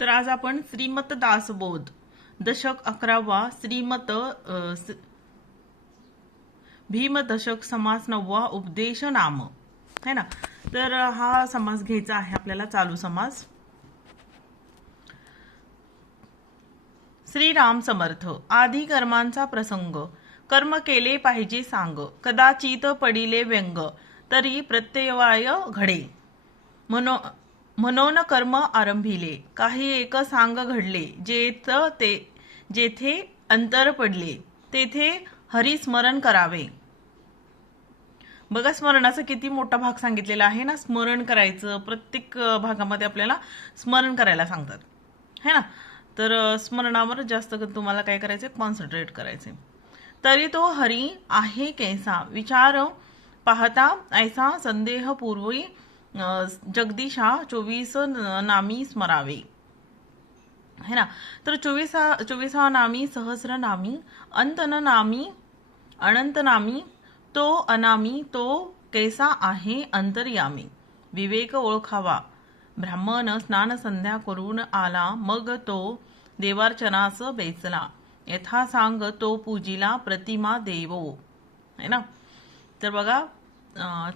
तर आज आपण श्रीमत दासबोध दशक 11वा श्रीमत भीम दशक समास 9वा उपदेश नाम है ना। तर हा समास घ्यायचा आहे आपल्याला चालू समास। श्रीराम समर्थ। आधी कर्मांचा प्रसंग। कर्म केले पाहिजे सांग, कदाचित पडिले व्यंग, तरी प्रत्यवाय घडे। म्हणून कर्म आरंभिले, काही एक सांग घडले, जेथे अंतर पडले, तेथे हरिस्मरण करावे। बघा, स्मरणाचा किती मोठा भाग सांगितलेला आहे ना। स्मरण करायचं, प्रत्येक भागामध्ये आपल्याला स्मरण करायला सांगतात है ना। तर स्मरणावर जास्त तुम्हाला काय करायचं, कॉन्सन्ट्रेट करायचे। तरी तो हरी आहे कैसा, विचार पाहता ऐसा, संदेह पूर्वी जगदीशा 24 नामी स्मरावे है ना। तर 24 नामी, सहस्र नामी, अंत न नामी, अनंत नामी, तो अनामी, तो कैसा आहे अंतर्यामी। विवेक ओळखावा, ब्राह्मण स्नान संध्या करून आला, मग तो देवार्चनास बेचला, यथा सांग तो पूजिला, प्रतिमा देवो है ना। तर बघा,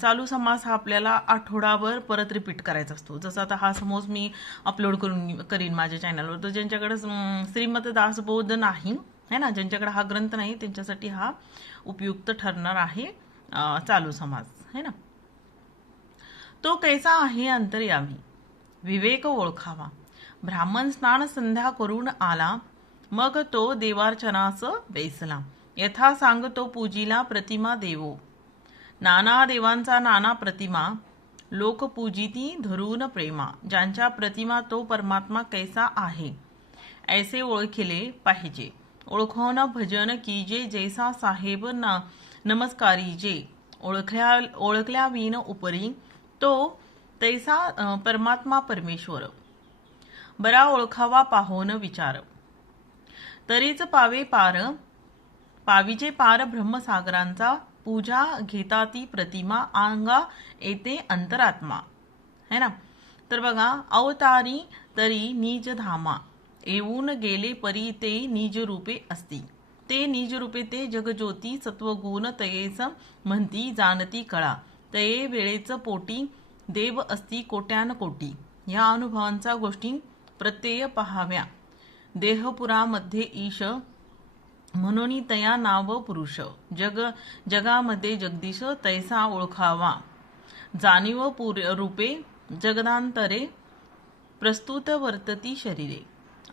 चालू समास हा आपल्याला आठवडाभर परत रिपीट करायचा असतो। जसं आता हा समोर मी अपलोड करीन माझ्या चॅनलवर, तर ज्यांच्याकडे श्रीमत दासबोध नाही है ना, ज्यांच्याकडे हा ग्रंथ नाही, त्यांच्यासाठी हा उपयुक्त ठरणार आहे चालू समास है ना। तो कैसा आहे अंतर्यामी, विवेक ओळखावा, ब्राह्मण स्नान संध्या करून आला, मग तो देवार्चनास बेसला, यथा सांग तो पूजिला, प्रतिमा देवो। नाना देवांचा नाना प्रतिमा, लोक पूजिती धरून प्रेमा, ज्यांच्या प्रतिमा तो परमात्मा कैसा आहे ऐसे ओळखले पाहिजे। ओळखून भजन कीजे, जैसा साहेब नमस्कारीजे, ओळखल्या विन उपरी, तो तैसा परमात्मा परमेश्वर। बरा ओळखावा पाहोन विचार, तरीच पाविजे पार ब्रह्मसागरांचा, पूजा घेता ती प्रतिमा, अंगा येते अंतरात्मा है ना। तर बघा, अवतारी तरी निज धामा, येऊन गेले परी ते निज रूपे असती, ते निज रूपे ते जगज्योती, सत्वगुण तयेच म्हणती जाणती कळा, तये वेळेच पोटी देव असती कोट्यान कोटी। या अनुभवांचा गोष्टी प्रत्यय पहाव्या, देहपुरामध्ये ईश, म्हणून तया नाव पुरुष, जगामध्ये जगदीश तैसा ओळखावा, जाणीव रूपे जगदांतरे, प्रस्तुत वर्तती शरीरे,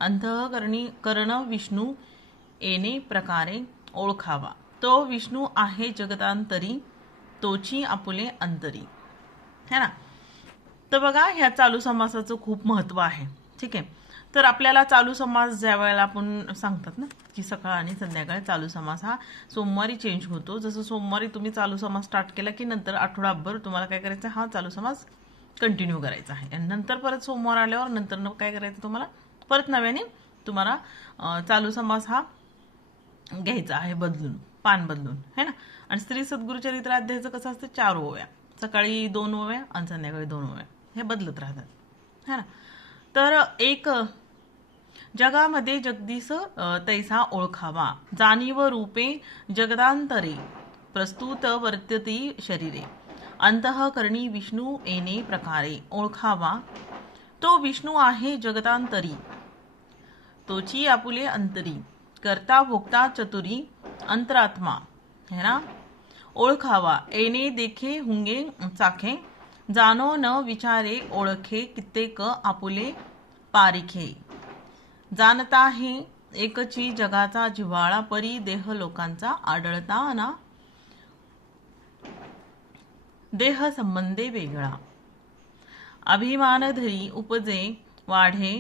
अंतःकरणी करण विष्णू येणे प्रकारे ओळखावा। तो विष्णू आहे जगदांतरी, तोची आपुले अंतरी है ना। तर बघा, ह्या चालू समासाचं खूप महत्व आहे, ठीक आहे। तर आपल्याला चालू समास ज्या वेळेला आपण सांगतात ना की सकाळ आणि संध्याकाळ, चालू समास हा सोमवारी चेंज होतो। जसं सोमवारी तुम्ही चालू समास स्टार्ट केला की नंतर आठवडाभर तुम्हाला काय करायचं, हा चालू समास कंटिन्यू करायचा आहे, आणि नंतर परत सोमवार आल्यावर नंतर काय करायचं, तुम्हाला परत नव्याने तुम्हाला चालू समास हा घ्यायचा आहे, बदलून पान बदलून है ना। आणि श्री सद्गुरु चरित्राध्यायचं कसं असतं, 4 ओव्या, सकाळी 2 ओव्या आणि संध्याकाळी 2 ओव्या, हे बदलत राहतात है ना। तर एक जगामध्ये जगदीश तैसा ओळखावा, जाणीव रूपे जगदांतरे, प्रस्तुत वर्तती शरीरे, अंतःकरणी विष्णू येणे प्रकारे ओळखावा, तो विष्णू आहे जगदांतरी, तोची आपुले अंतरी, करता भोगता चतुरी, अंतरात्मा है ना। ओळखावा, येणे देखे हुंगे चाखे, जाणो न विचारे ओळखे, कित्येक आपुले पारिखे, जाणता हे एकची जगाचा जिव्हाळा, परी देह लोकांचा आढळता ना, देह संबंधे वेगळा, अभिमान धरी उपजे वाढे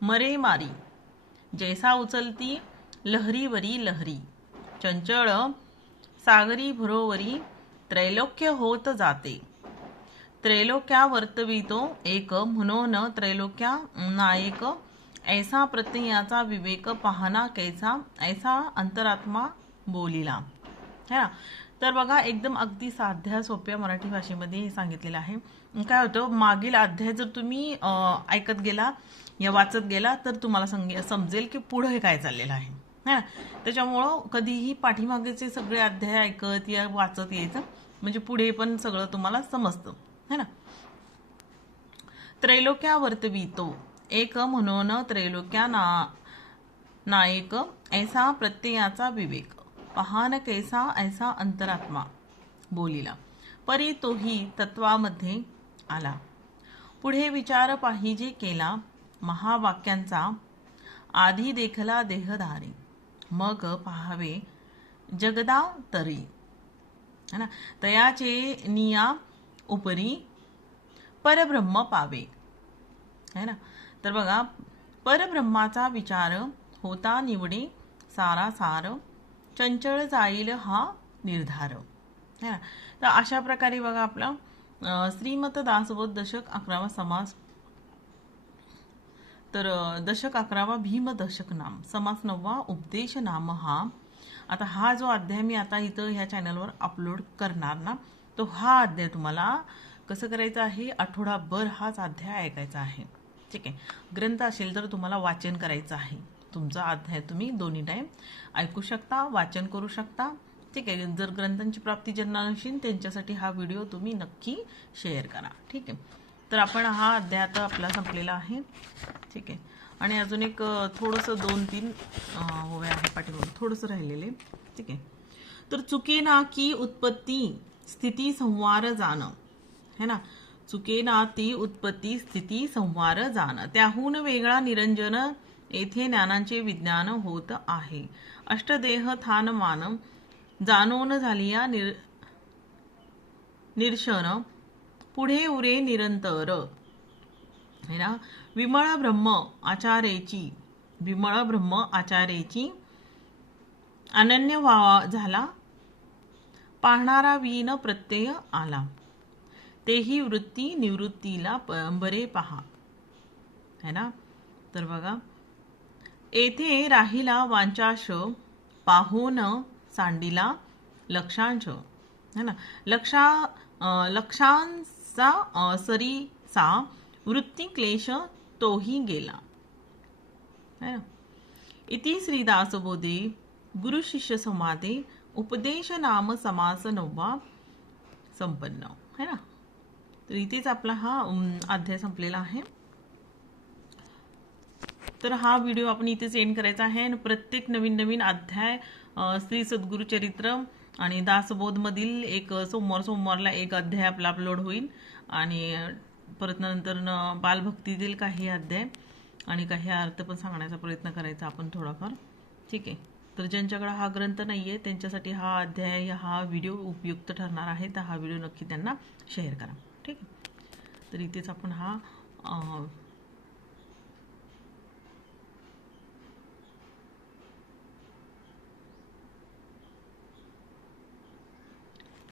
मरे मारी, जैसा उचलती लहरीवरी लहरी, चंचळ सागरी भरोवरी, त्रैलोक्य होत जाते, त्रैलोक्या वर्तवितो एक, म्हणून त्रैलोक्या नायक, ऐसा प्रत्ययाचा विवेक पाहना कैसा, ऐसा अंतरात्मा बोलिला है ना। तर बघा, एकदम अगदी साध्या सोप्या मराठी भाषेमध्ये हे सांगितलेलं आहे। काय होतं, मागील अध्याय जर तुम्ही ऐकत गेला या वाचत गेला तर तुम्हाला समजेल की पुढे काय चाललेलं आहे, है ना. त्याच्यामुळं कधीही पाठीमागेचे सगळे अध्याय ऐकत या वाचत यायचं, म्हणजे पुढे पण सगळं तुम्हाला समजतं, है ना. त्रैलोक्या वर्तवितो एक म्हणून त्रैलोक्या नायक ऐसा प्रत्ययाचा विवेक पहान कैसा ऐसा अंतरात्मा बोलिला परी तोही तत्वामध्ये आला. पुढे विचार पाहिजे केला महावाक्यांचा आधी देखला देहधारी मग पाहावे जगदा तरी, है ना. तयाचे निया उपरी परब्रह्म पावे, है ना. तर बघा, परब्रह्माचा विचार होता निवडे सारा सार चंचळ जाईल हा निर्धार, है ना. तर अशा प्रकारे बघा आपला श्रीमत दासबोध दशक 11वा समास, तर दशक 11वा भीम दशक नाम समास 9वा उपदेश नाम. आता हा जो अध्याय मी आता इथं ह्या चॅनलवर अपलोड करणार ना, तो हा अध्याय तुम्हाला कसं करायचं आहे, आठवडाभर हाच अध्याय ऐकायचा आहे, ठीक आहे. ग्रंथ असेल तर तुम्हाला वाचन करायचं आहे. तुमचा अध्याय तुम्ही दोन्ही टाइम ऐकू शकता, वाचन करू शकता, ठीक आहे. जर ग्रंथांची प्राप्ती ज्यांना नसेल त्यांच्यासाठी हा व्हिडिओ तुम्ही नक्की शेअर करा, ठीक आहे. तर आपण हा अध्याय आता आपला संपलेला आहे, ठीक आहे. आणि अजून एक थोडंसं 2-3 ओव्या आहे पाठीमागे थोडंसं राहिलेले, ठीक आहे. तर चुकेना की उत्पत्ती स्थिती संवार जाणं, है ना. चुकेना ती उत्पत्ती स्थिती संवार जाणं त्याहून वेगळा निरंजन येथे ज्ञानाचे विज्ञान होत आहे. अष्टदेह थान मान जाणून झाली या निरशन पुढे उरे निरंतर, है ना. विमळ ब्रह्म आचार्याची अनन्य झाला पाहणारा वीन प्रत्यय आला तेही वृत्ती निवृत्तीला बरे पहा, है ना. तर बघा, येथे राहिला वांचाश पाहून सांडिला लक्षांश, है ना. लक्षांचा सरीसा वृत्ती क्लेश तोही गेला, है ना. इति श्रीदास बोधे गुरु शिष्य संवादे उपदेश नाम समास 9वा संपन्न, है ना. तर इथेच आपला हा अध्याय संपलेला आहे. तर हा व्हिडिओ आपण इथेच एंड करायचा आहे. आणि प्रत्येक नवीन अध्याय श्री सद्गुरु चरित्र आणि दासबोध मधील एक सोमवारला एक अध्याय आपला अपलोड होईल. आणि परत नंतर बालभक्तीतील काही अध्याय आणि काही अर्थ पण सांगण्याचा प्रयत्न करायचा आपण थोडाफार, ठीक आहे. तर ज्यांच्याकडे हा ग्रंथ नाहीये त्यांच्यासाठी हा अध्याय हा व्हिडिओ उपयुक्त ठरणार आहे. तर हा व्हिडिओ नक्की त्यांना शेअर करा, ठीक आहे. तर इथेच आपण हा